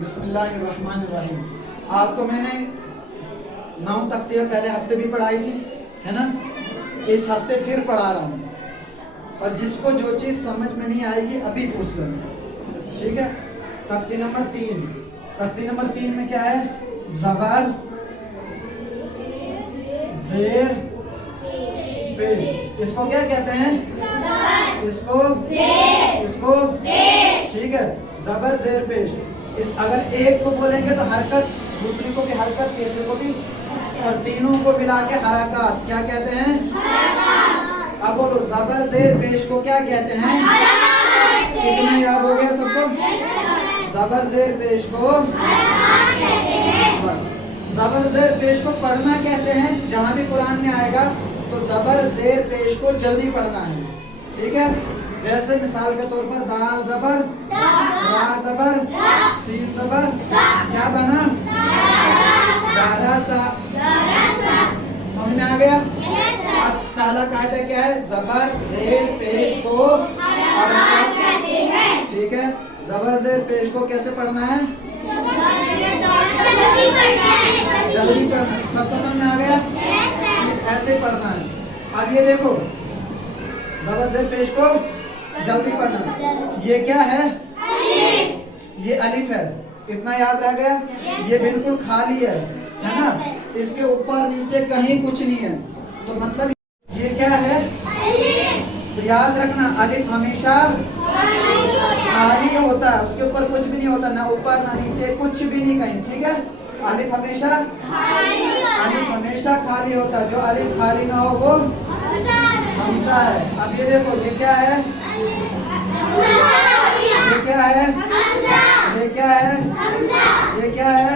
बिस्मिल्लाहिर्रहमानिर्रहीम। आपको मैंने 9 तख्तियाँ पहले हफ्ते भी पढ़ाई थी, है ना। इस हफ्ते फिर पढ़ा रहा हूँ, और जिसको जो चीज़ समझ में नहीं आएगी अभी पूछ लो, ठीक है। तख्ती नंबर 3, तख्ती नंबर 3 में क्या है? ज़बर ज़ेर पेश। इसको क्या कहते हैं? इसको ठीक है, ज़बर ज़ेर पेश। इस अगर एक को बोलेंगे तो हरकत, दूसरी को भी हरकत, तीसरे को भी, और तीनों को मिला के हरकत क्या कहते हैं? अब बोलो, ज़बर ज़ेर पेश को क्या कहते हैं? कितना याद हो गया सबको? ज़बर ज़ेर पेश को ज़बर ज़ेर पेश को पढ़ना कैसे है? जहां भी कुरान में आएगा तो ज़बर ज़ेर पेश को जल्दी पढ़ना है, ठीक है। जैसे मिसाल के तौर पर दाल ज़बर, रा ज़बर, सीन ज़बर, क्या बना? दारासा। समझ में आ गया? अब पहला कायदा क्या है? ज़बर ज़ेर पेश को ठीक है। ज़बर ज़ेर पेश को कैसे पढ़ना है? जल्दी पढ़ना है। सबको समझ में आ गया? ऐसे पढ़ना है। अब ये देखो, ज़बर ज़ेर पेश को जल्दी पढ़ना। ये क्या है? ये अलिफ है। कितना याद रह गया? ये बिल्कुल खाली है ना। इसके ऊपर नीचे कहीं कुछ नहीं है, तो मतलब ये क्या है? तो याद रखना, अलिफ हमेशा खाली होता है, उसके ऊपर कुछ भी नहीं होता, ना ऊपर ना नीचे, कुछ भी नहीं कहीं, ठीक है। अलिफ हमेशा खाली होता है। जो अलिफ खाली ना हो वो हमजा है। अब ये देखो, ये क्या है? ये क्या है? ये क्या है? ये क्या है?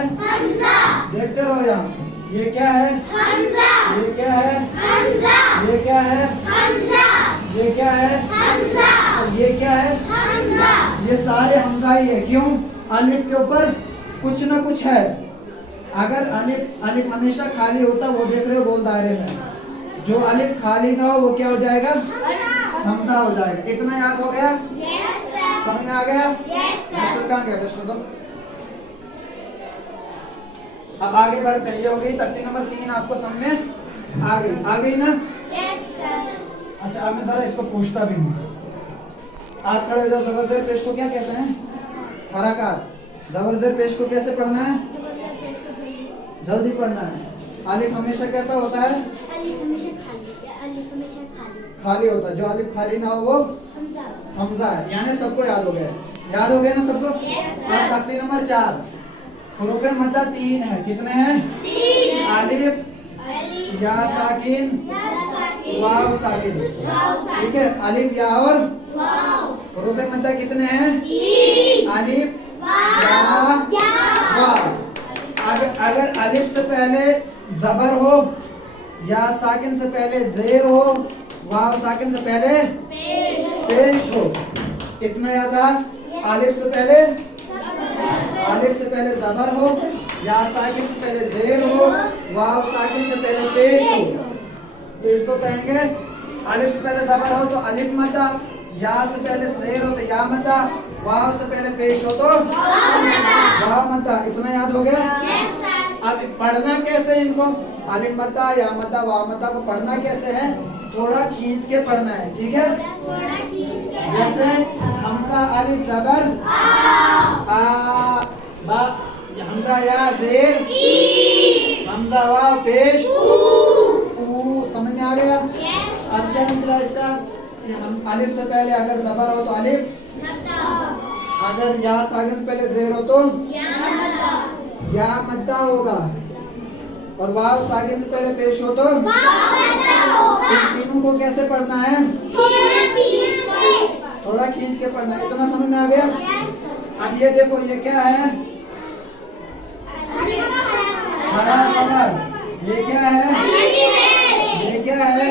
देखते रहो यहाँ। ये क्या है? ये क्या है? ये क्या है? ये क्या है? और ये क्या है? ये सारे हमजा ही है। क्यों? अलिफ के ऊपर कुछ ना कुछ है। अगर अलिफ हमेशा खाली होता, वो देख रहे हो गोल दायरे में, जो अलिफ खाली ना हो वो क्या हो जाएगा? हमजा हो जाएगा। इतना याद हो गया? समझ में आ गया? कहाँ गया? दो। अब आगे बढ़ते हैं। ये हो गई तख्ती नंबर 3, आपको समझ में आ गई ना? अच्छा, अब मैं जरा इसको पूछता भी हूँ। आप खड़े हो जाओ। ज़बर ज़ेर पेश को क्या कहते हैं? हरकत। ज़बर ज़ेर पेश को कैसे पढ़ना है? जल्दी पढ़ना है। अलिफ हमेशा कैसा होता है? खाली होता है। जो अलिफ खाली ना हो वो हमजा है। यानी सबको याद हो गया? याद हो गया ना सबको? तख्ती नंबर 4, हुरूफ़े मद्दा 3 है। कितने हैं? अलिफ, या साकिन, वाव साकिन, ठीक है। अलिफ, या और हुरूफ़े मद्दा कितने हैं? अलिफ, या, वाव। अगर अलिफ से पहले ज़बर हो, या साकिन से पहले ज़ेर हो, वाव साकिन से पहले पेश हो, कितना याद रहा? अलिफ से पहले ज़बर हो, या साकिन से पहले ज़ेर हो, वाव साकिन से पहले पेश हो, तो इसको कहेंगे। अलिफ से पहले ज़बर हो तो अलिफ मद्दा, या से पहले ज़ेर हो तो या मद्दा, वाव से पहले पेश हो तो वाव मद्दा। इतना याद हो गया? अब पढ़ना कैसे इनको? अलिफ मद्दा, या मद्दा, वाव मद्दा को पढ़ना कैसे है? थोड़ा खींच के पढ़ना है, ठीक है। जैसे हमजा अलिफ ज़बर आ, बा, हमजा या ज़ेर, हमजा वाव पेश ऊ। समझ में आ गया? अब क्या निकला इसका? हम अलिफ से पहले अगर ज़बर हो तो अलिफ, अगर या साकिन से पहले ज़ेर हो तो या मद्दा होगा, और वाव साकिन से पहले पेश हो तो इन तीनों को कैसे पढ़ना है? थोड़ा खींच के पढ़ना है। इतना समझ में आ गया? अब ये देखो, ये क्या है? हरा ज़बर। ये क्या है? ये क्या है?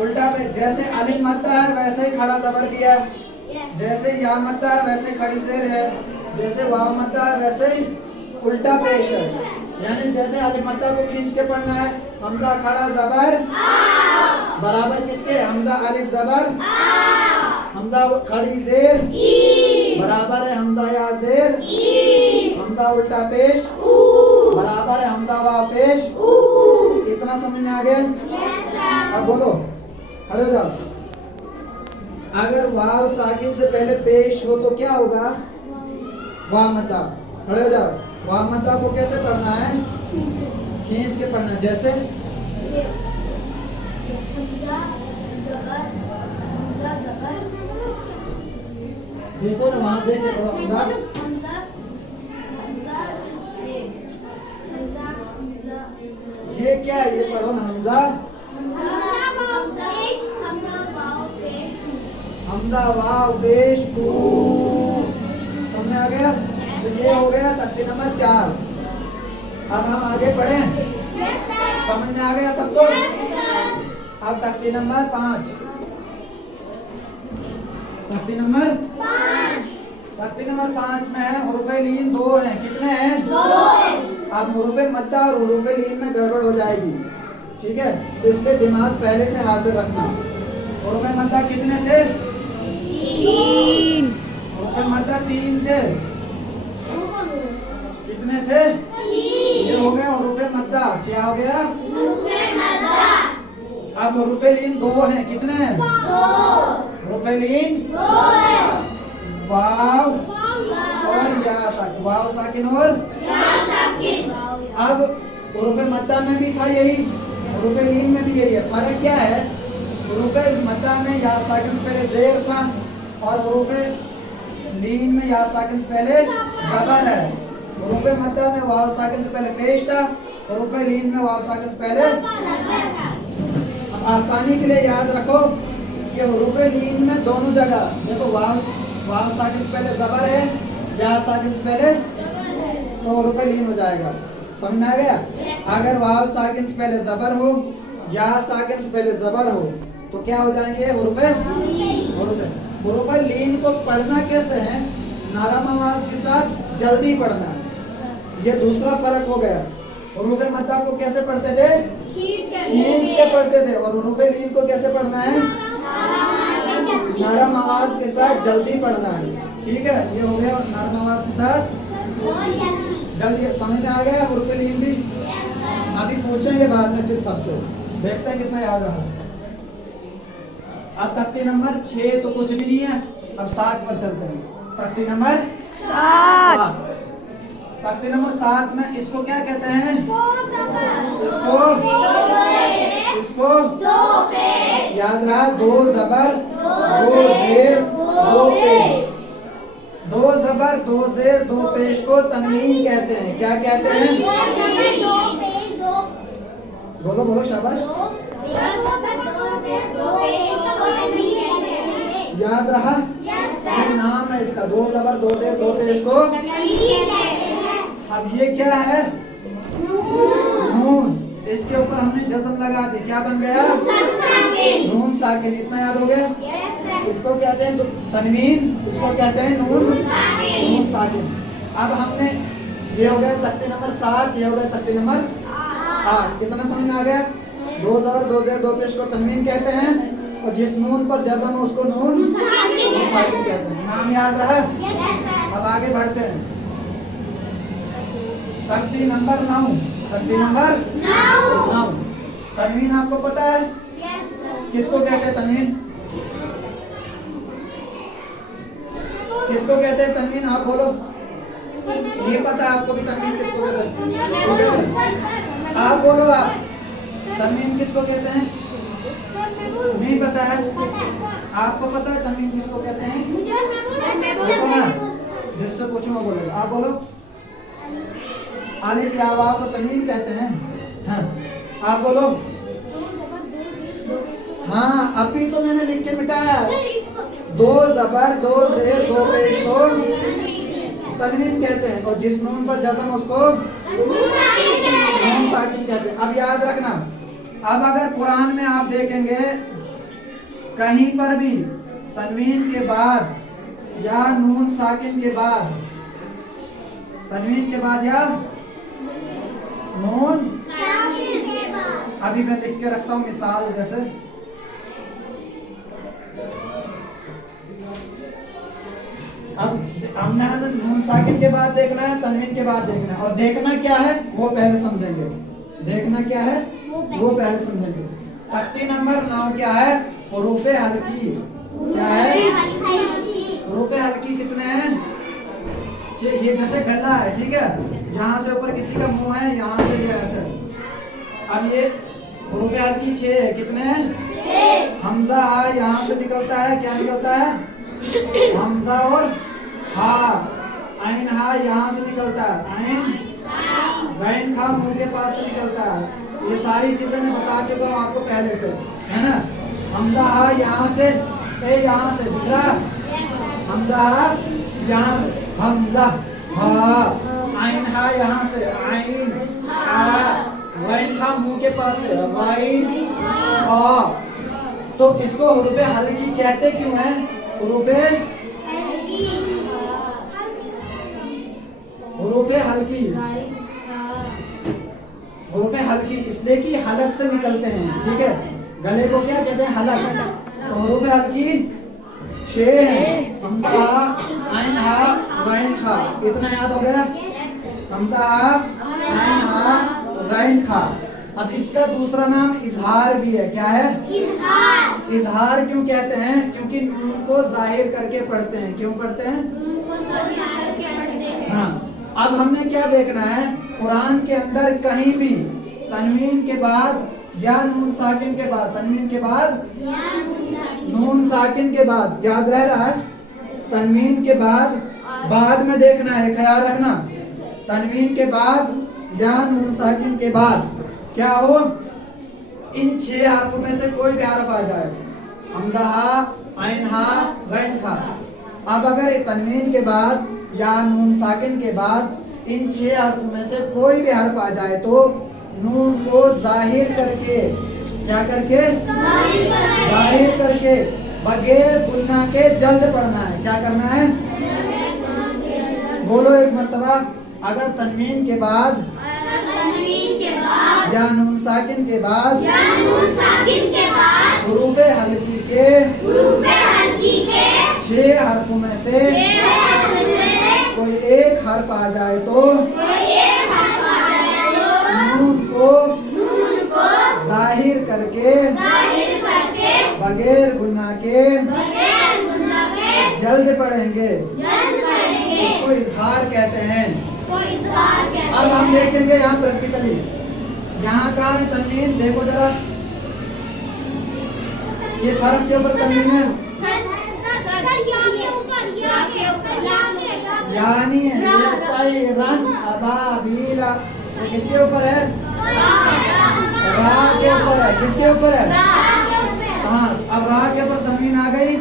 उल्टा पे। जैसे अलिफ मद्दा है वैसे ही खड़ा ज़बर भी है, जैसे या मद्दा है वैसे खड़ी ज़ेर है, जैसे वाव मद्दा है वैसे ही उल्टा पेश है। यानी जैसे अलिफ मद्दा को खींच के पढ़ना है, हमजा खड़ा ज़बर बराबर किसके? हमजा अलिफ ज़बर, हमजा खड़ी जेर बराबर है हमजा या जेर हमजा उल्टा पेश बराबर है हमजा वाव पेश। इतना समझ में आ गया? अब बोलो, खड़े हो जाओ। अगर वाव साकिन से पहले पेश हो तो क्या होगा? वाव मद्दा। खड़े हो जाओ। वाव मद्दा को कैसे पढ़ना है? खींच के पढ़ना है। जैसे देखो ना, वहां देख के पढ़ो। हमजा ये क्या है? ये पढ़ो ना, हमजा हमजा वाव पेश समझ में आ गया? तो ये हो गया तख्ती नंबर 4। अब हम आगे बढ़ें। समझ में आ गया सबको? अब तख्ती नंबर 5। तख्ती नंबर 5 में है हुरूफ़े लीन 2 हैं। कितने हैं? 2। अब हुरूफ़े मद्दा और हुरूफ़े लीन में गड़बड़ हो जाएगी, ठीक है? तो इसलिए दिमाग पहले से हाजिर रखना। हुरूफ़े मद्दा कितने थे? 3। हुरूफ़े मद्दा 3 थे। कितने थे? 3। ये हो गया हुरूफ़े मद्दा। क्या हो गया? अब हुरूफ़े लीन 2 हैं। कितने हैं? 2। हुरूफ़े लीन 2 वाव और या साकिन, वाव साकिन और या साकिन। अब हुरूफ़े मद्दा में भी था यही, हुरूफ़े लीन में भी यही है। फर्क क्या है? हुरूफ़े मद्दा में या साकिन से पहले ज़ेर था और हुरूफ़े लीन में या साकिन से पहले ज़बर है। हुरूफ़े मद्दा में वाव साकिन से पहले पेश था, हुरूफ़े लीन में वाव साकिन से पहले। आसानी के लिए याद रखो कि हुरूफ़े लीन में दोनों जगह देखो, वाव साकिन से पहले ज़बर है, या साकिन से पहले, तो हुरूफ़े लीन हो जाएगा। समझ में आ गया? अगर वाव साकिन से पहले ज़बर हो, या साकिन से पहले ज़बर हो, तो क्या हो जाएंगे? हुरूफ़े हुरूफ़े लीन को पढ़ना कैसे है? नरम आवाज के साथ जल्दी पढ़ना। ये दूसरा फर्क हो गया। हुरूफ़े मद्दा को कैसे पढ़ते थे? खींच के पढ़ते थे। और हुरूफ़े लीन को कैसे पढ़ना है? नरम आवाज के साथ जल्दी पढ़ना है, ठीक है? ये हो गया नरम आवाज के साथ जल्दी। समझ में आ गया? हुरूफ़े लीन भी अभी पूछेंगे बाद में, फिर सबसे देखते हैं कितना याद रहा। अब तख्ती नंबर 6 तो कुछ भी नहीं है। अब 7 पर चलते हैं। तख्ती नंबर 7। तख्ती नंबर 7 में इसको क्या कहते हैं? इसको याद रहा, 2 ज़बर 2 ज़ेर 2 पेश। 2 ज़बर 2 ज़ेर 2 पेश को तनवीन कहते हैं। क्या कहते हैं? बोलो बोलो, शाबाश। याद रहा? ये नाम है इसका, 2 ज़बर 2 ज़ेर 2 पेश को। अब ये क्या है? नून। इसके ऊपर हमने जज़म लगा दी, क्या बन गया? नून साकिन। इतना याद हो गया? इसको कहते हैं तनवीन, इसको कहते हैं नून साकिन। अब हमने ये हो गया तख्ती नंबर 7, ये हो गया तख्ती नंबर 8। कितना समझ में आ गया? 2 ज़बर 2 ज़ेर 2 पेश को तनवीन कहते हैं, और जिस नून पर जज़म हो उसको नून साकिन कहते हैं। नाम याद रहा? अब आगे बढ़ते हैं। तख्ती नंबर 9। तख्ती नंबर 9। तनवीन आपको पता है? किसको कहते हैं तनवीन? किसको कहते हैं तनवीन? आप बोलो। ये पता है आपको भी तनवीन किसको कहते हैं? आप बोलो। आप तनवीन किसको कहते हैं? नहीं पता है? आपको पता है तनवीन किसको कहते हैं? देखो ना, जिससे पूछूंगा बोलो। आप बोलो। अलिफ या वाव को तनवीन कहते हैं। हाँ, आप बोलो। हाँ, अभी तो मैंने लिख के मिटाया। 2 ज़बर 2 ज़ेर 2 पेश को तनवीन कहते हैं, और जिस नून पर जज़म उसको नून साकिन कहते हैं। अब याद रखना, अब अगर कुरान में आप देखेंगे कहीं पर भी तनवीन के बाद या नून साकिन के बाद, तनवीन के बाद या नून, अभी मैं लिख के रखता हूं मिसाल। जैसे अब हमने नून साकिन के बाद देखना है, तनवीन के बाद देखना है, और देखना क्या है वो पहले समझेंगे। देखना क्या है वो पहले समझेंगे। तख्ती नंबर 9 क्या है? हुरूफे हल्की। क्या है? हुरूफे हल्की कितने हैं? ये जैसे गला है, ठीक है, यहाँ से ऊपर किसी का मुंह है, यहाँ से ये ऐसे। अब ये हुरूफे हल्की 6 है। कितने हैं? 6। हमजा हा यहाँ से निकलता है, क्या निकलता है? हमजा और हा। आइन हा यहाँ से निकलता है, आइन। गैन खा मुंह के पास से निकलता है। ये सारी चीजें मैं बता चुका हूँ आपको पहले से, है ना। हमजा हा यहाँ से, यहाँ से दिख रहा, हमजा हा यहाँ, हमजा हा। आइन हा यहाँ से, आइन हा। गैन खा मुंह के पास से, गैन हा। तो इसको हुरूफे हल्की कहते क्यों हैं? हुरूफे हल्की, हुरूफे हल्की इसलिए कि हलक से निकलते हैं, ठीक है। गले को क्या कहते हैं? हलक। तो हुरूफे हल्की 6 हैं। हमजा आइन हा गैन खा। इतना याद हो गया? हमजा आइन हा गैन खा। अब इसका दूसरा नाम इजहार भी है। क्या है? इजहार। इजहार क्यों कहते हैं? क्योंकि नून को जाहिर करके पढ़ते हैं। क्यों पढ़ते हैं? हाँ। अब हमने क्या देखना है, कुरान के अंदर कहीं भी तनवीन के बाद या नून साकिन के बाद, तनवीन के बाद नून साकिन के बाद, याद रह रहा है? तनवीन के बाद में देखना है, ख्याल रखना। तनवीन के बाद या नून साकिन के बाद क्या हो, इन 6 हरफों में से कोई भी हरफ आ जाए, हमजा हा, आइन हा, गैन खा। अब अगर तनवीन के बाद या नून साकिन के बाद इन 6 हरफों में से कोई भी हरफ आ जाए तो नून को जाहिर करके, क्या करके? जाहिर करके बगैर गुन्ना के जल्द पढ़ना है। क्या करना है? बोलो एक मर्तबा। अगर तनवीन के बाद या नून साकिन के बाद हुरूफे हल्की के 6 हरफों में से कोई एक हर्फ आ जाए तो नून को जाहिर करके बगैर गुन्ना के जल्द पढ़ेंगे। इसको इजहार कहते हैं। अब हम देखेंगे यहाँ प्रैक्टिकली, यहाँ का तनवीन देखो जरा, इस हर्फ के ऊपर तनवीन है, यानी रन अबाबीला। किसके ऊपर है? रा के ऊपर है। किसके ऊपर है? हाँ। अब रा के ऊपर तनवीन आ गई।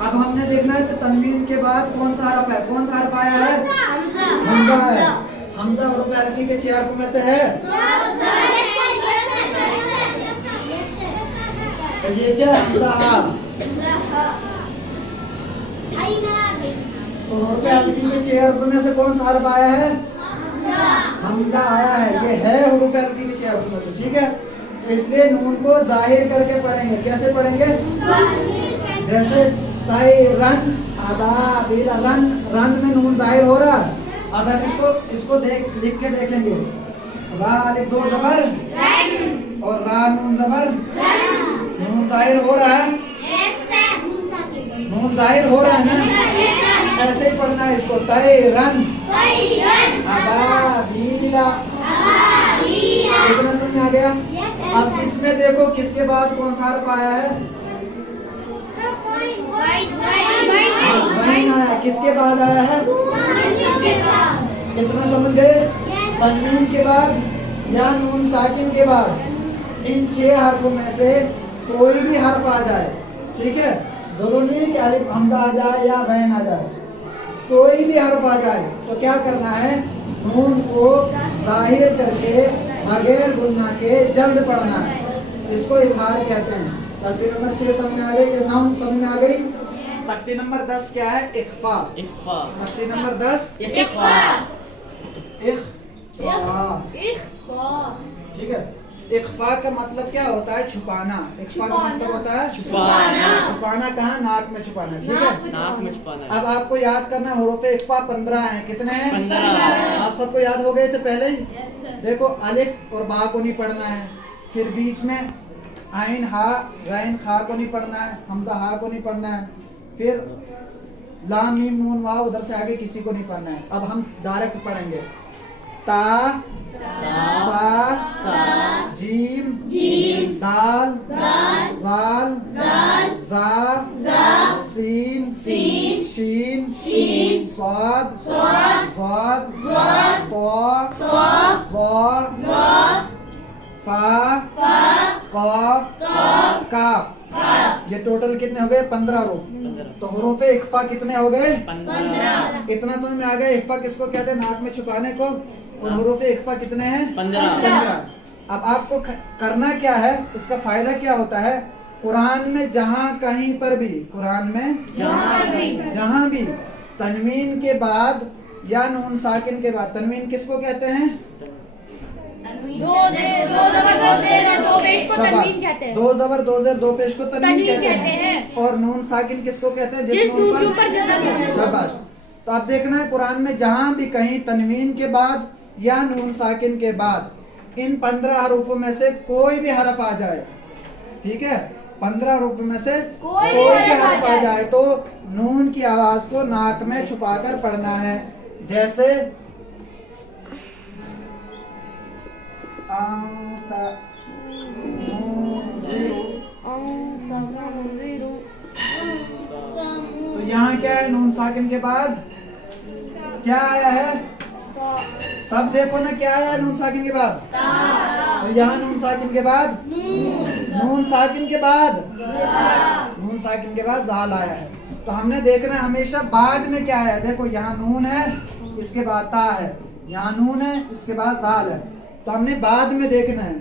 अब हमने देखना है कि तनवीन के बाद कौन सा हरफ है? कौन सा हरफ आया है? हमजा है। हमजा हुरूफ हल्की के 6 हरफों में से है। तो ये क्या? हमजा हा। तो हुरूफ हल्की के 6 हरफों में से कौन सा हरफ आया है? हमजा आया है। ये है हुरूफ हल्की के 6 हरफों में से, ठीक है। तो इसलिए नून को जाहिर करके पढ़ेंगे। कैसे पढ़ेंगे? जैसे रन अबाबीला, रन में नून जाहिर हो रहा। अब हम इसको लिख के देखेंगे। रा अलिफ 2 जबर और रा नून जबर। नून जाहिर हो रहा है, नून जाहिर हो रहा है ना। ऐसे ही पढ़ना है इसको, रन अबाबीला। कितना समझ में आ गया? अब इसमें देखो किसके बाद कौन सा हर्फ आया है? गैन आया। किसके बाद आया है? कितना समझ गए? तनवीन के बाद या नून साकिन के बाद इन 6 हरफों में से कोई भी हर्फ आ जाए, ठीक है। जरूरी नहीं कि अलिफ हमजा आ जाए या गैन आ जाए, कोई भी हर्फ आ जाए तो क्या करना है? नून को जाहिर करके बगैर गुन्ना के जल्द पढ़ना है। इसको इजहार कहते हैं। तख्ती नंबर 6 समझ में आ गई? ये नाम समझ में आ गई? तख्ती नंबर 10 क्या है? इख्फा। तख्ती नंबर 10 इख्फा। ठीक है। इख्फा का मतलब क्या होता है? छुपाना। इख्फा का मतलब होता है छुपाना। छुपाना कहाँ? नाक में छुपाना। ठीक है, नाक में छुपाना। अब आपको याद करना हुरूफ इख्फा 15 हैं। कितने हैं? 15। आप सबको याद हो गए थे पहले ही। देखो अलिफ और बा को नहीं पढ़ना है, फिर बीच में आइन हा गैन खा को नहीं पढ़ना है, हमजा हा को नहीं पढ़ना है, फिर लाम मीम नून वाव उधर से आगे किसी को नहीं पढ़ना है। अब हम डायरेक्ट पढ़ेंगे। ता सा जीम दाल जाल जा सीन शीन स्वाद ज़ाद ता फा काफ काफ। ये टोटल कितने हो गए? 15 रूफ। तो हुरूफ इख्फा कितने हो गए? 15। इतना समझ में आ गया इख्फा किसको कहते हैं? नाक में छुपाने को। और हुरूफ इख्फा कितने हैं? 15। अब आपको करना क्या है, इसका फायदा क्या होता है? कुरान में जहाँ कहीं पर भी, कुरान में जहाँ भी तनवीन के बाद या नून साकिन के बाद, तनवीन किसको कहते हैं? दो जबर दो जेर दो पेश को तनवीन कहते हैं। और नून साकिन किसको कहते हैं? जिस नून पर शाबाश। तो आप देखना है कुरान में जहाँ भी कहीं तनवीन के बाद या नून साकिन के बाद इन 15 हरूफों में से कोई भी हरफ आ जाए, ठीक है, 15 हरूफों में से कोई भी हरफ आ जाए तो नून की आवाज को नाक में छुपाकर पढ़ना है। जैसे तो यहाँ क्या है? नून साकिन के बाद क्या आया है? सब देखो ना क्या आया है नून साकिन के बाद? तो यहाँ नून साकिन के बाद नून साकिन के बाद जाल आया है। तो हमने देखना है हमेशा बाद में क्या है। देखो यहाँ नून है, इसके बाद ता है, यहाँ नून है, इसके बाद जाल है। तो हमने बाद में देखना है।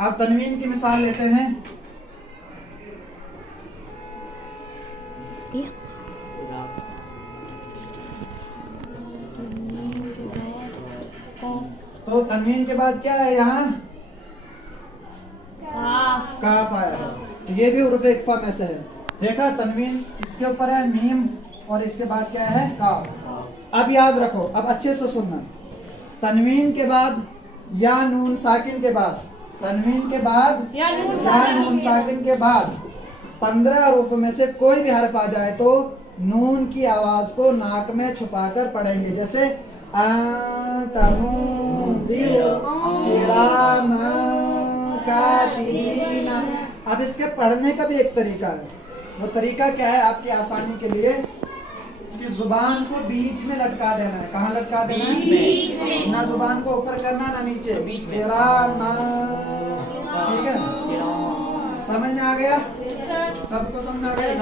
आप तनवीन की मिसाल लेते हैं। तो तनवीन के बाद क्या है? यहाँ काफ आया है। तो ये भी हुरूफ इख्फा में से है। देखा, तनवीन इसके ऊपर है मीम और इसके बाद क्या है? काफ। अब याद रखो, अब अच्छे से सुनना। तनवीन के बाद या नून साकिन के बाद, तनवीन के बाद या नून साकिन के बाद 15 हरूफ में से कोई भी हर्फ आ जाए तो नून की आवाज को नाक में छुपाकर पढ़ेंगे। जैसे अब इसके पढ़ने का भी एक तरीका है। वो तरीका क्या है? आपकी आसानी के लिए कि जुबान को बीच में लटका देना है। कहाँ लटका देना है? बीच में। ना जुबान को ऊपर करना ना नीचे, बीच में। ठीक है, समझ में आ गया? सबको समझ में आ गया?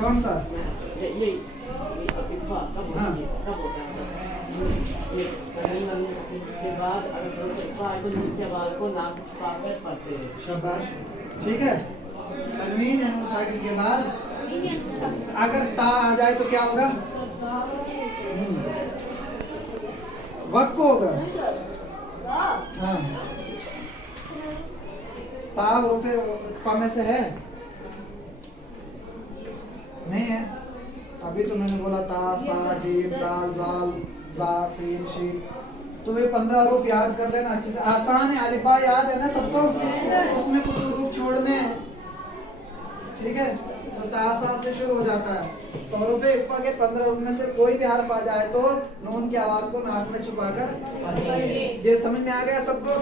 कौन सा? हाँ। शाबाश, ठीक है। तनवीन या नून साकिन के बाद अगर ता आ जाए तो क्या होगा? वक्फ होगा। हाँ, ता हुरूफ इख्फा में से है? नहीं है। अभी तो मैंने बोला ता सा जीम दाल जाल जा सीन शीन। तो वे 15 हरूफ याद कर लेना अच्छे से। आसान है, अलिफ बा याद है ना सबको? उसमें कुछ हरूफ छोड़ने हैं, ठीक है। तो तासा से शुरू हो जाता है। तो हुरूफ इख्फा के 15 हरूफ में से कोई भी हर्फ आ जाए तो नून की आवाज को नाक में छुपाकर। ये समझ में आ गया सबको?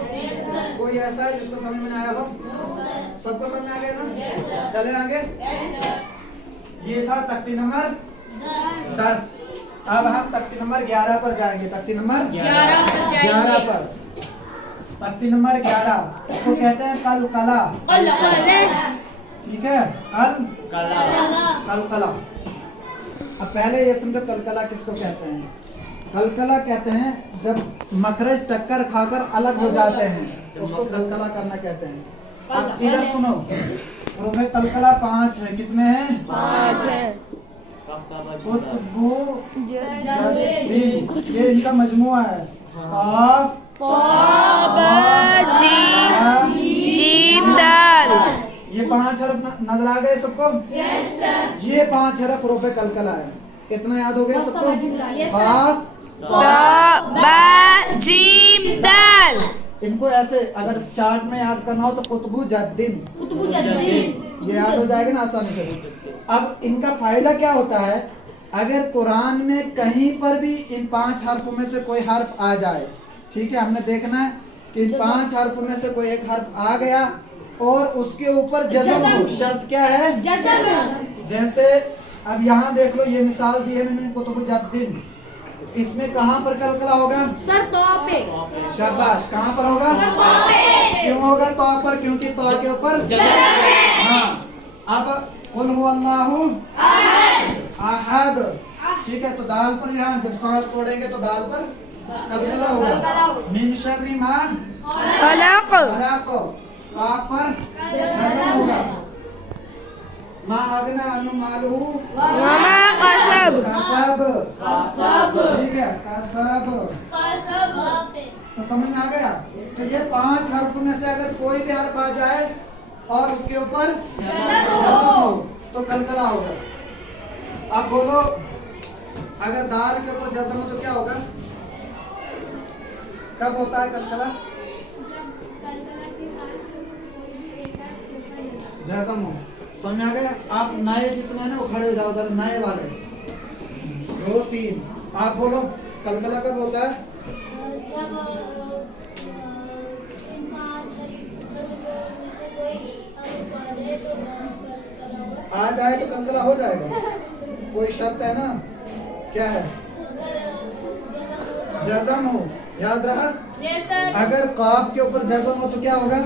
कोई ऐसा है जिसको समझ में आया हो? सबको समझ में आ गया ना? चले आगे। ये था तख्ती नंबर 10। अब हम तख्ती नंबर 11 पर जाएंगे। तख्ती नंबर 11 पर। तख्ती नंबर 11 इसको कहते हैं कल कला, ठीक है, कलकला। अब पहले ये समझो कलकला किसको कहते हैं? कलकला कहते हैं जब मखरज टक्कर खाकर अलग हो जाते हैं, उसको कलकला करना कहते हैं। अब इधर सुनो, रूफे कलकला 5 है। कितने हैं? 5 है। ये इनका मजमुआ है। काफ जीम दाल। ये 5 हरफ नजर आ गए सबको? ये 5 हरफ हरूफ कलकला है। कितना याद हो गया सबको? काफ जीम दाल। इनको ऐसे अगर चार्ट में याद करना हो तो कुतुबु जद्दीन, ये याद हो जाएगा ना आसानी से। अब इनका फायदा क्या होता है? अगर कुरान में कहीं पर भी इन 5 हर्फों में से कोई हर्फ आ जाए, ठीक है, हमने देखना है कि इन 5 हर्फों में से कोई एक हर्फ आ गया और उसके ऊपर जज़म हो। शर्त क्या है? जैसे अब यहाँ देख लो, ये मिसाल दी है मैंने कुतुबु जद्दीन। इसमें कहाँ पर कलकला होगा? सर तो पे। शाबाश। कहाँ पर होगा? क्यों होगा तो पर? क्योंकि तो के ऊपर हाँ। अब कुल हुवल्लाहु अहद, ठीक है, तो दाल पर यहाँ जब सांस तोड़ेंगे तो दाल पर कलकला होगा। मिन शर्रि मा खलक। खलक, काफ पर जज़म होगा। मा अगना अनु मालुहु वमा कसब। कसब, ठीक है, कसब। तो समझ में आ गया? तो ये 5 हर्फ में से अगर कोई भी हर्फ आ जाए और उसके ऊपर जज़म हो तो कलकला होगा। अब बोलो, अगर दाल के ऊपर जज़म हो तो क्या होगा? कब होता है कलकला? जज़म हो। समझ में आ गया? आप नए जितने हैं ना वो खड़े हो जाओ जरा, नए वाले 2 3। आप बोलो कलकला कब होता है? आ जाए तो कलकला हो जाएगा। कोई शर्त है ना? क्या है? जज़म हो। याद रहा? अगर काफ के ऊपर जज़म हो तो क्या होगा?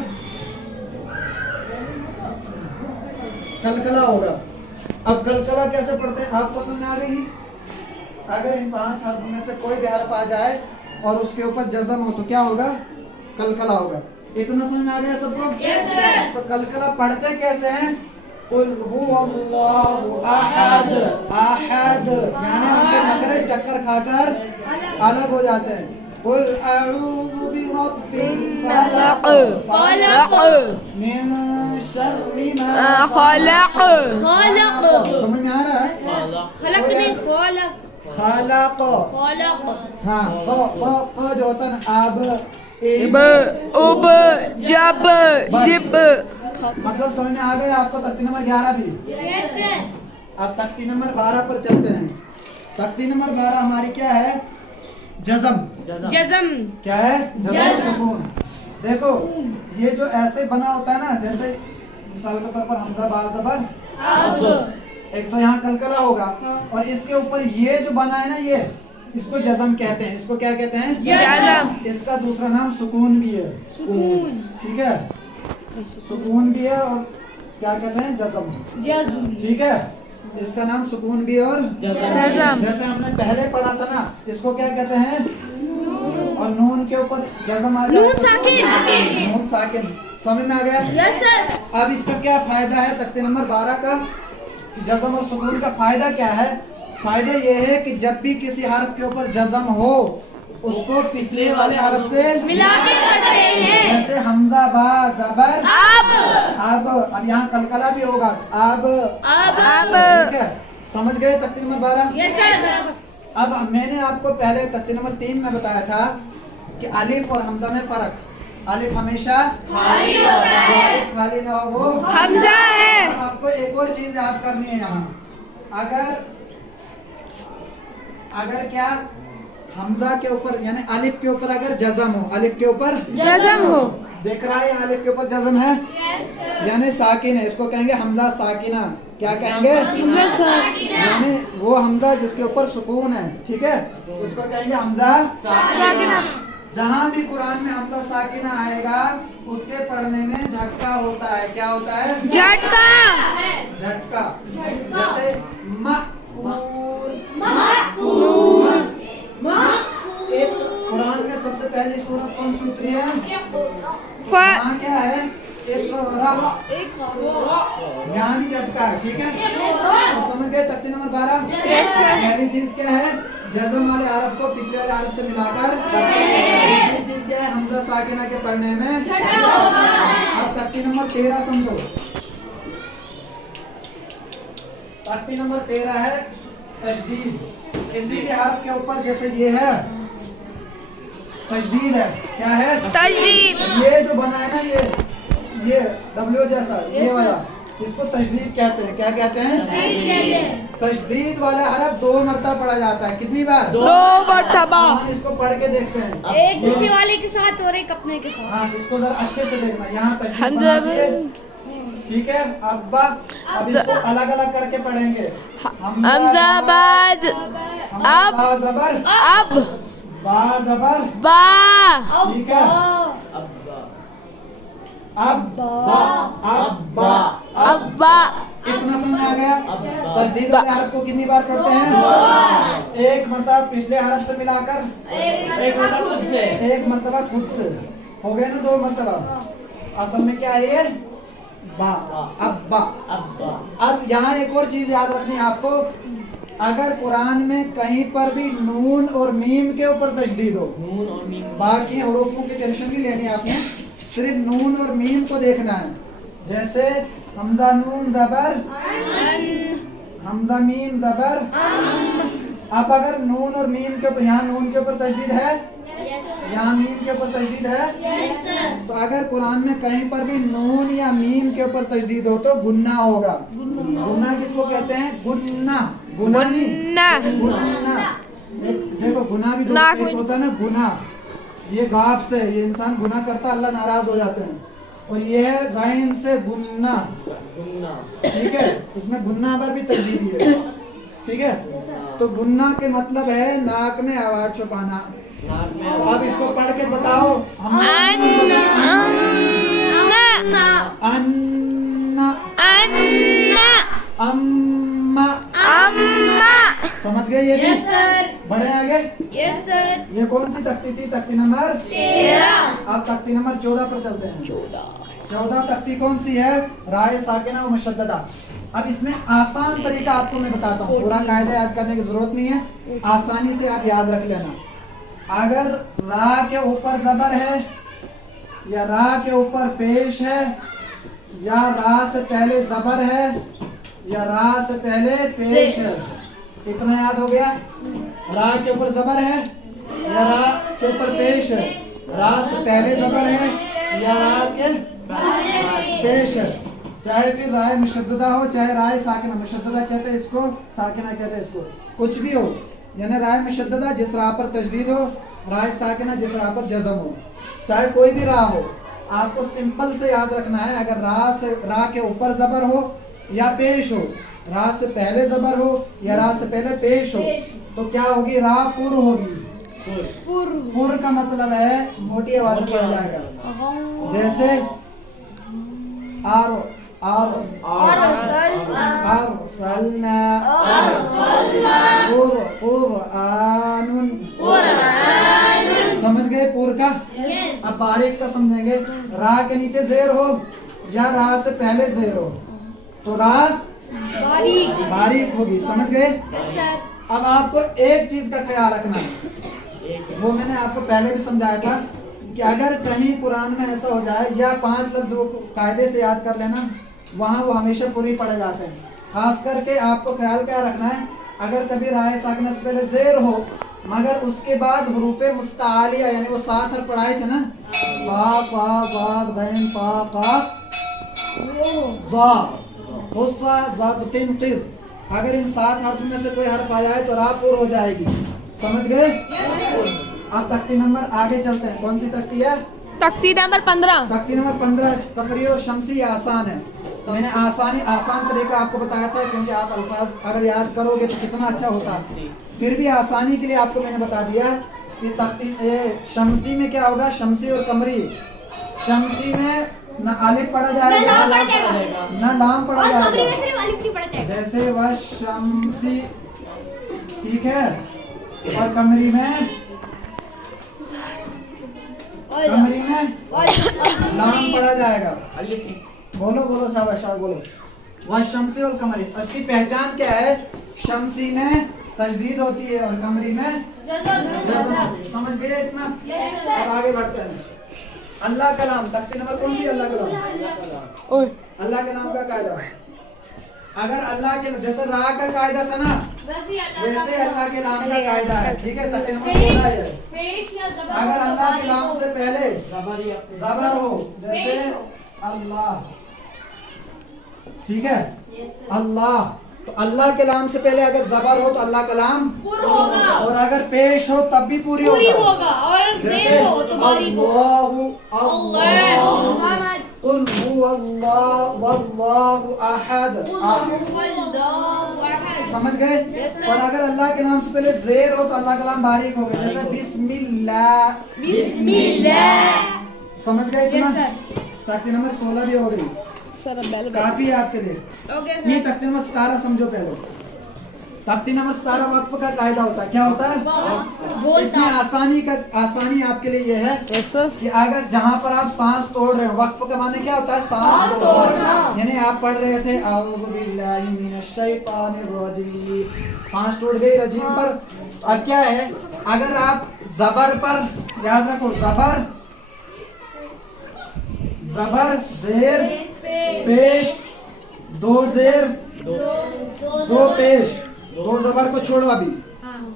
कलकला होगा। अब कलकला कैसे पढ़ते हैं आपको समझ में आ गई? अगर इन 5 हर्फ में से कोई भी हर्फ आ जाए और उसके ऊपर जज़म हो तो क्या होगा? कलकला होगा। इतना समझ में आ गया सबको? तो कलकला पढ़ते कैसे हैं? कुल हुवल्लाहु अहद। अहद यानी उनके नखरे टक्कर खाकर अलग हो जाते हैं। कुल अऊज़ु बिरब्बिल फलक मिन शर्रि मा खलक। समझ में आ रहा है? खलक। हाँ, क जो होता है ना, अब इब उब जब जिब। मतलब समझ में आ गया आपको? तख्ती नंबर 11 भी। अब तख्ती नंबर 12 पर चलते हैं। तख्ती नंबर 12 हमारी क्या है? जज़म। क्या है? जज़म सुकून। देखो ये जो ऐसे बना होता है ना, जैसे मिसाल के तौर पर हमजा बा ज़बर अब, एक तो यहाँ कलकला होगा और इसके ऊपर ये जो बना है ना, ये इसको जज़म कहते हैं। इसको क्या कहते हैं? जज़म। इसका दूसरा नाम सुकून भी है। ठीक है, सुकून भी है और क्या कहते हैं? जज़म। ठीक है, इसका नाम सुकून भी और जज़म। जैसे हमने पहले पढ़ा था ना, इसको क्या कहते हैं? और नून के ऊपर जज़म आ जाए तो नून साकिन। समझ में आ गया? अब इसका क्या फायदा है तख्ते नंबर 12 का? जज़म और सुकून का फायदा क्या है? फायदा ये है कि जब भी किसी हर्फ के ऊपर जज़म हो उसको पिछले वाले हर्फ से मिला के पढ़ते हैं। जैसे हमजा बा ज़बर अब यहाँ कलकला भी होगा। अब ठीक है, समझ गए तख्ती नंबर 12? अब मैंने आपको पहले तख्ती नंबर 3 में बताया था कि अलिफ और हमजा में फर्क। अलिफ हमेशा खाली होता है, खाली ना हो वो हमजा है। अब आपको एक और चीज याद करनी है यहाँ। अगर क्या हमजा के ऊपर यानी अलिफ के ऊपर अगर जज़म हो, अलिफ के ऊपर जज़म हो, देख रहा है अलिफ के ऊपर जज़म है यानी साकिन है, इसको कहेंगे हमजा साकिना। क्या कहेंगे? यानी वो हमजा जिसके ऊपर सुकून है, ठीक है, उसको कहेंगे हमजा साकिना। जहाँ भी कुरान में हमजा साकिना आएगा उसके पढ़ने में झटका होता है। क्या होता है? झटका। झटका। जैसे मक़ूल। एक कुरान में सबसे पहली सूरत कौन सी उतरी है? वहाँ क्या है? यहाँ भी झटका है, ठीक है। तो समझ गए तख्ती नंबर 12। Yes, sir. पहली चीज क्या है, जज़म वाले हरफ को पिछले वाले हरफ से मिलाकर। दूसरी चीज क्या है, हमजा साकिना के पढ़ने में। अब तख्ती नंबर 13 समझो। तख्ती नंबर 13 है तशदीद। किसी भी हरफ के ऊपर, जैसे ये है तशदीद है, क्या है तजदीद। ये जो बना है ना, ये W जैसा, ये वाला, इसको तशदीद कहते हैं। क्या कहते हैं? तशदीद वाला हरफ 2 मरतबा पढ़ा जाता है। कितनी बार? 2 मरतबा। हम इसको पढ़ के देखते हैं, एक पिछले वाले के साथ और एक अपने के साथ। हाँ इसको जरा अच्छे से देखना। यहाँ तशदीद हमजा बना दिए, ठीक है। अब इसको अलग अलग करके पढ़ेंगे। हमजा बाद अब बा जबर, अब बा जबर, बा ठीक है। अब बा, अब बा, अब्बा। इतना समझ आ गया। तशदीद वाले हरफ को कितनी बार पढ़ते हैं? 1 मरतबा पिछले हरफ से मिलाकर, एक मतलब खुद से। 1 मरतबा खुद से। हो गए ना 2 मरतबा। असल में क्या है ये? बा, अब बा। अब यहाँ एक और चीज याद रखनी है आपको, अगर कुरान में कहीं पर भी नून और मीम के ऊपर तशदीद हो, नून और मीम। बाकी हरूफों की टेंशन नहीं लेनी है आपने, सिर्फ नून और मीम को देखना है। जैसे हमजा नून जबर, हमजा मीम जबर। अब अगर नून और मीम के ऊपर, यहाँ नून के ऊपर तशदीद है, यहाँ मीम के ऊपर तशदीद है, तो अगर कुरान में कहीं पर भी नून या मीम के ऊपर तशदीद हो तो गुन्ना होगा। गुन्ना किसको कहते हैं? गुन्ना, गुना नहीं, गुन्ना। देखो गुना भी दो, नाक एक में- होता है ना गुना, ये गाप से, ये इंसान गुना करता है, अल्लाह नाराज हो जाते हैं। और ये है गैन से गुन्ना, ठीक है। इसमें गुन्ना पर भी तशदीद है, ठीक है। तो गुन्ना के मतलब है नाक में आवाज छुपाना। अब इसको पढ़ के बताओ। अन्ना, अम्मा। समझ गए ये भी? बढ़े आगे। ये कौन सी तख्ती थी? तख्ती नंबर 13। अब तख्ती नंबर 14 पर चलते हैं। 14 तख्ती कौन सी है? राय साकिना व मुशद्ददा। अब इसमें आसान तरीका आपको मैं बताता हूँ, पूरा कायदा याद करने की जरूरत नहीं है, आसानी से आप याद रख लेना। अगर रा के ऊपर जबर है, या रा के ऊपर पेश है, या रा से पहले जबर है, या रा से पहले पेश है, इतना याद हो गया। रा के ऊपर जबर है, या रा के ऊपर पेश है, रा से पहले जबर है, या रा के पेश है, चाहे फिर राय मुशद्ददा हो, चाहे राय साकिना। मुशद्ददा कहते हैं इसको, साकिना कहते हैं इसको, कुछ भी हो। यानी राय मुशद्ददा जिस राह पर तशदीद हो, राय साकिना जिस राह पर जज़म हो, चाहे कोई भी राह हो, आपको सिंपल से याद रखना है। अगर रा के ऊपर जबर हो या पेश हो, रा से पहले जबर हो या रा से पहले पेश हो, तो क्या होगी? रा पुर होगी। पुर का मतलब है मोटी आवाज में पढ़ा जाएगा। जैसे आर अरसलना कुरआनुन। समझ गए पुर का? अब बारीक का समझेंगे। रा के नीचे जेर हो या रा से पहले जेर हो, तो रा बारीक होगी। समझ गए? अब आपको एक चीज का ख्याल रखना है, वो मैंने आपको पहले भी समझाया था कि अगर कहीं कुरान में ऐसा हो जाए, या 5 लफ्ज वो कायदे से याद कर लेना, वहाँ वो हमेशा पूरी पढ़े जाते हैं। खास करके आपको ख्याल क्या रखना है, अगर कभी राय साकिना से पहले जेर हो, मगर उसके बाद हुरूफे मुस्तालिया, यानी वो 7 हर्फ पढ़ाए थे ना, फा सा ज़ाद गैन फा काफ ज़ा हुस्सा ज़ाद तिन क़िज़, अगर इन 7 हर्फ में से कोई हर्फ आ जाए तो रा पुर हो जाएगी। समझ गए? अब तख्ती नंबर आगे चलते हैं। कौन सी तख्ती है? तख्ती नंबर 15। तख्ती नंबर 15 कमरी और शमसी आसान है। तो मैंने आसान तरीका आपको बताया था, क्योंकि आप अल्फाज अगर याद करोगे तो कितना अच्छा होता। फिर भी आसानी के लिए आपको मैंने बता दिया कि तख्ती शमसी में क्या होगा, शमसी और कमरी। शमसी में न अलिफ पढ़ा जाएगा न लाम पढ़ा जाएगा, जैसे वह शमसी, ठीक है। और कमरी में कमरी में लाम पढ़ा जाएगा। बोलो बोलो शाबाश शाबाश बोलो। वह शमसी और कमरी, इसकी पहचान क्या है? शमसी में तजदीद होती है और कमरी में जज़म होती है। समझ गए इतना? अब आगे बढ़ते हैं। अल्लाह कलाम, तख्ती नंबर कौन सी? अल्लाह कलाम। अल्लाह कलाम का कायदा, अगर अल्लाह के जैसे रा का कायदा था ना, वैसे अल्लाह के नाम का कायदा है। ठीक है, तख्ती नंबर 16 है। अगर अल्लाह के नाम से पहले ज़बर हो, जैसे अल्लाह, ठीक है, अल्लाह, तो अल्लाह के नाम से पहले अगर ज़बर हो तो अल्लाह कलाम होगा, और अगर पेश हो तब भी पूरी होगा। और जैसे हो तो बारीक अल्लाहु अल्लाह कुल हुवल्लाहु वल्लाहु अहद। समझ गए? और अगर अल्लाह के नाम से पहले जेर हो तो अल्लाह का नाम बारीक हो गया, जैसे बिस्मिल्लाह। समझ गए इतना? तख्ती नंबर 16 भी हो गई, काफी है आपके लिए। ये तख्ती नंबर 17 समझो पहले। तख्ती नंबर 17 वक्फ का कायदा होता है। क्या होता है? इसमें आसानी आपके लिए ये है कि अगर जहाँ पर आप सांस तोड़ रहे हो, वक्फ का माने क्या होता है? सांस तोड़ना। यानी आप पढ़ रहे थे औज़ु बिल्लाहि मिनश शैतानिर रजीम, सांस टूट गई रजीम पर। अब क्या है, अगर आप जबर पर, याद रखो, जबर जेर पेश, दो जेर दो पेश, दो जबर को छोड़ो अभी,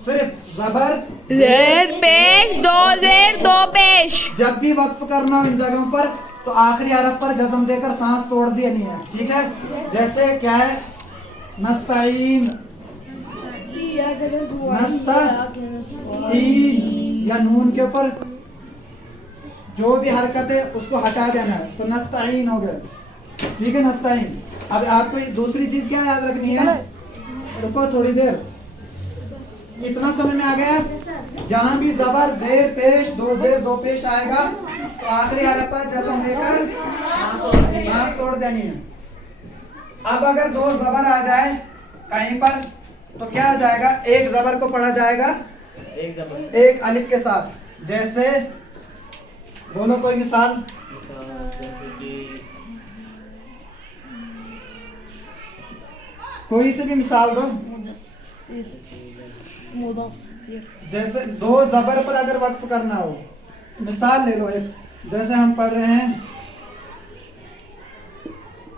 सिर्फ जबर जेर पेश, दो जेर दो पेश। जब भी वक्फ करना हो इन जगहों पर तो आखिरी हरफ पर जज़म देकर सांस तोड़ देनी है। ठीक है, जैसे क्या है? नस्ताईन, नस्ताईन, या नून के ऊपर जो भी हरकत है उसको हटा देना है, तो नस्ताईन हो गया। ठीक है, नस्ताईन। अब आपको दूसरी चीज क्या याद रखनी है? रुको थोड़ी देर, इतना समझ में आ गया? जहां भी जबर जेर पेश, दो जेर दो पेश आएगा तो आखिरी हरफ पर जज़म देकर सांस तोड़ देनी है। अब अगर दो जबर आ जाए कहीं पर तो क्या आ जाएगा? एक जबर को पढ़ा जाएगा एक अलिफ के साथ। जैसे बोलो कोई मिसाल। कोई से भी मिसाल दो। जैसे दो जबर पर अगर वक्फ करना हो, मिसाल ले लो एक, जैसे हम पढ़ रहे हैं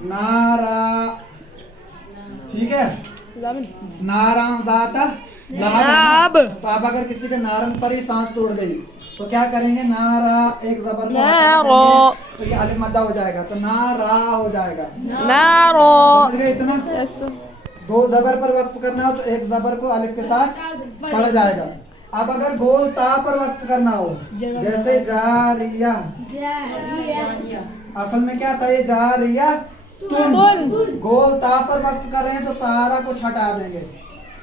नारा, ठीक है, नारा जाता लहब। तो आप अगर किसी के नारंग पर ही सांस तोड़ गई तो क्या करेंगे? नारा, एक जबर को तो ये अलिफ मद्दा हो जाएगा, तो नारा हो जाएगा। समझ गए इतना? दो जबर पर वक्फ करना हो तो एक जबर को अलिफ के साथ पढ़ा जाएगा। अब अगर गोल ता पर वक्फ करना हो, जैसे जारिया, असल में क्या था ये? जारिया तुम। गोल ता पर वक्फ कर रहे हैं तो सारा कुछ हटा देंगे,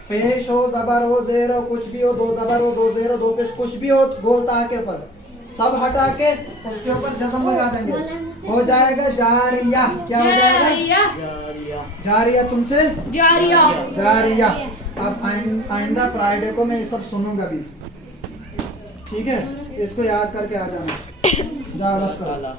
पेश हो, जबर हो, जेर हो, कुछ भी हो, दो जबर हो, दो जेर हो, दो पेश, कुछ भी हो, गोल ता के ऊपर सब हटा के उसके ऊपर जज़म लगा देंगे, हो जाएगा जारिया। क्या हो जाएगा? जारिया तुमसे जारिया। अब आइंदा फ्राइडे को मैं ये सब सुनूंगा भी। ठीक है, इसको याद करके आ जाना। जा बस करो।